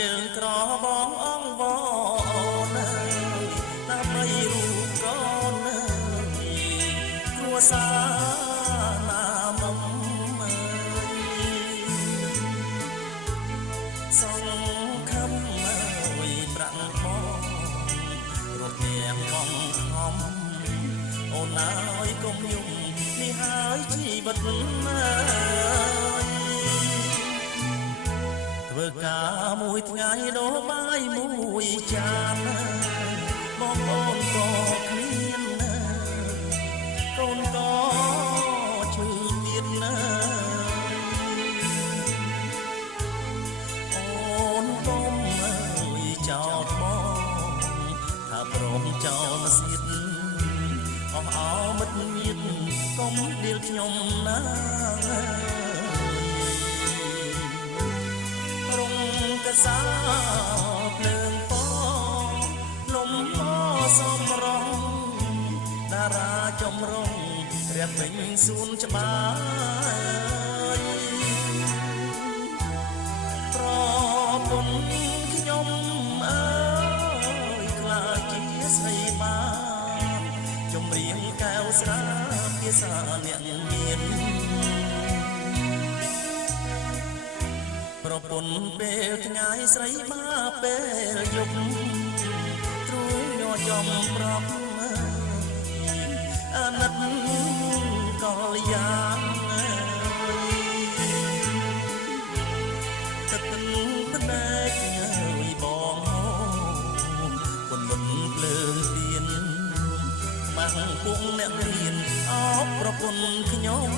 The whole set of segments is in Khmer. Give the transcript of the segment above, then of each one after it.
ជើងក្របងអងវណាដើម្បីរូបកូនគ្រួសារណាមុំសងខំមួយប្រាក់បងរត់ទាំងបងខំអូនអើយកុំយំនេះហើយជីវិតធ្វើការមួយថ្ងៃដោះបាយមួយចានបងប្អូនក៏គ្មានកូនក៏ឈឺទៀតណាអូនកុំអើយចោលបងថាព្រមចោលមកសៀតអស់អោមិត្តញាតិកុំដៀលខ្ញុំណារងកសាភ្លើងពលំពសំរងតារាចំរងរៀបពេញសួនច្បារប្រពន្ធខ្ញុំអើយខ្លាចជាស្រីបានចំរៀងកែវស្រាភាសាអ្នកមានប្រពន្ធពេលថ្ងៃស្រីមកពេលយប់ទ្រូងញ័រចំប្រាប់អាណិតកលយ៉ាងទឹកភ្នែកអើយបងគុណមុនភ្លើងទៀនខ្មាំងពុកអ្នករៀនអោបប្រពន្ធខ្ញុំ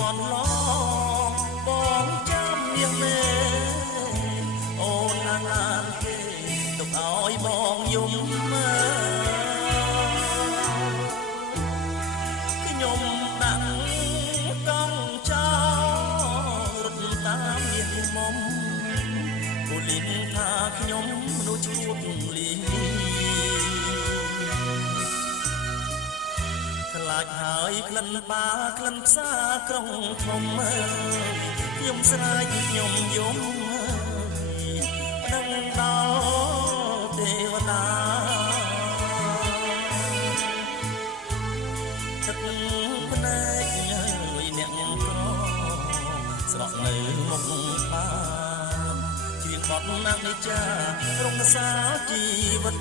តនឡងបងចាំមានមេអូនណាងអានគេទុកឲ្យបងយំខ្ញុំដាក់កង់ចោលរត់តាមមានមុំពូលីនថាខ្ញុំនោះឈួតលីខ្លាចហើយក្លិនបាក្លិនផ្សាក្រុងធំខ្ញុំស្រែកខ្ញុំយំដឹងដល់ទេវតាទឹកភ្នែកហើយអ្នកក្រស្រក់នៅមុខបានជាបត់ណាស់នេះចារងសាជីវិត